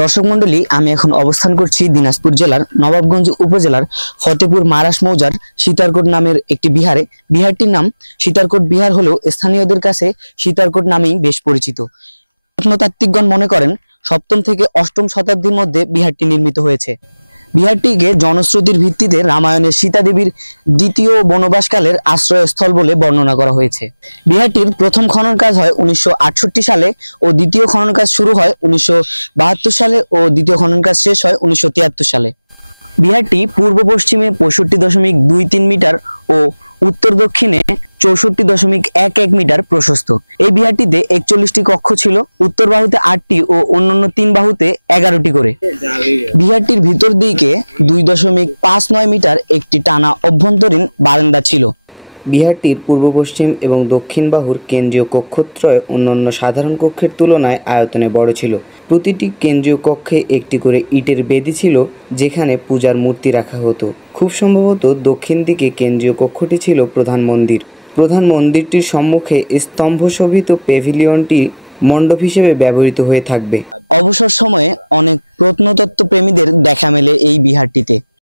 দর্শক মন্ডলী, আমি এখন অবস্থান করছি দিনাজপুর জেলার নবাবগঞ্জ উপজেলার ফতেপুর মারাশ মৌজার সীতারকোট নামের একটি বিহারে। বিহারটির নাম সীতারকোট বিহার হলেও স্থানীয়দের কাছে সীতারকোট নামেই বেশ পরিচিত। প্রত্নতাত্ত্বিকগণ মনে করেন 7ম থেকে 8ম শতাব্দীর মধ্যে বিহারটি নির্মিত হয়েছে। বিহারটিকে জনশ্রুতির ভিত্তিতে রামায়ণের সীতা দেবীর দ্বিতীয় বনবাসকালের আশ্রয়স্থল বলে বর্ণনা করা হয়েছে। বিহারটির প্রথম খনন কাজ হয় 1968 সালে ও দ্বিতীয় খনন কাজ শুরু হয় 1972 সালে ও দ্বিতীয় খনন কাজ শেষ হয় 1973 সালে। বিহারটি পূর্ব পশ্চিমে 65.23 মিটার ও উত্তর দক্ষিণে 64.11 মিটার প্রশস্ত। এই বিহারটিতে 41টি কক্ষ ছিল, উত্তর বাহুতে 8টি ও অন্যান্য 3 বাহুতে 11টি করে। বিহারটির ভিতর দিকে 2.59 মিটার একটি টানা অভ্যন্তরীণ বারান্দা ছিল। বিহারটির পূর্ব পশ্চিম এবং দক্ষিণ বাহুর কেন্দ্রীয় কক্ষত্রয় অন্যান্য সাধারণ কক্ষের তুলনায় আয়তনে বড় ছিল। প্রতিটি কেন্দ্রীয় কক্ষে একটি করে ইটের বেদি ছিল, যেখানে পূজার মূর্তি রাখা হতো। খুব সম্ভবত দক্ষিণ দিকে কেন্দ্রীয় কক্ষটি ছিল প্রধান মন্দির। প্রধান মন্দিরটির সম্মুখে স্তম্ভশোভিত প্যাভিলিয়নটি মণ্ডপ হিসেবে ব্যবহৃত হয়ে থাকবে। অবসর সময়ে অনেক প্রত্নতত্ত্ব প্রেমীদের দেখা মেলে এই বিহারটিতে।